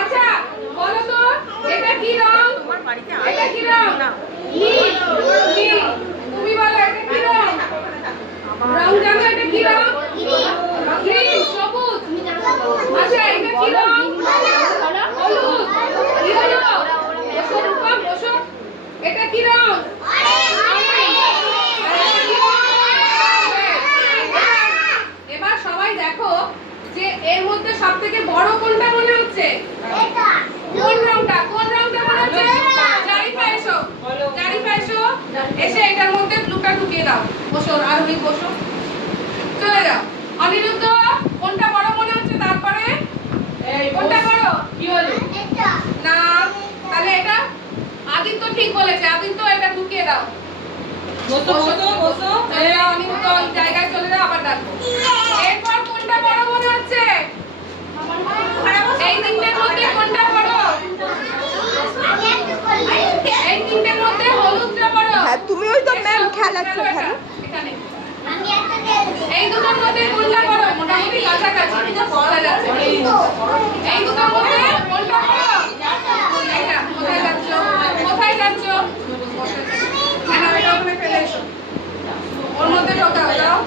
আচ্ছা বলো তো এটা কি রং? এটা কি রং? নীল। নীল। তুমি বলো এটা কি রং? রং জানো এটা কি রং? গ্রিন। সবুজ। আচ্ছা এটা কি রং? হলুদ। ইয়েলো। বসো রূপম বসো। এটা কি রং? এবার সবাই দেখো যে এর মধ্যে সবথেকে বড় কোনটা মনে হচ্ছে? এটা। কোন রংটা? কোন রংটা মনে হচ্ছে? জারিফা এসো। জারিফা এসো। এসে এটার মধ্যে ব্লুটা ঢুকিয়ে দাও। বসো আর ওই বসো। চলে যাও। অনিরুদ্ধ কোনটা বড় মনে হচ্ছে? তারপরে এই কোনটা বড়? কি হলো? এটা। না তাহলে এটা আদিত্য ঠিক বলেছে। আদিত্য এটা ঢুকিয়ে দাও। বসো বসো বসো। এই অনিরুদ্ধ জায়গায় চলে যাও আবার ডাকো। এরপর কোনটা বড় মনে হচ্ছে? এই তিনটের মধ্যে কোনটা বড়? এই তিনটের মধ্যে হলুদটা বড়। হ্যাঁ তুমি ওই তো ম্যাম খেলাচ্ছো এখানে। এই দুটোর মধ্যে কোনটা বড়? মোটামুটি কাছাকাছি বলা যাচ্ছে। এই দুটোর মধ্যে কোনটা বড়? এইটা। কোথায় যাচ্ছ? কোথায় যাচ্ছ? না এটা ওখানে ফেলে এসো। ওর মধ্যে ঢোকাও যাও।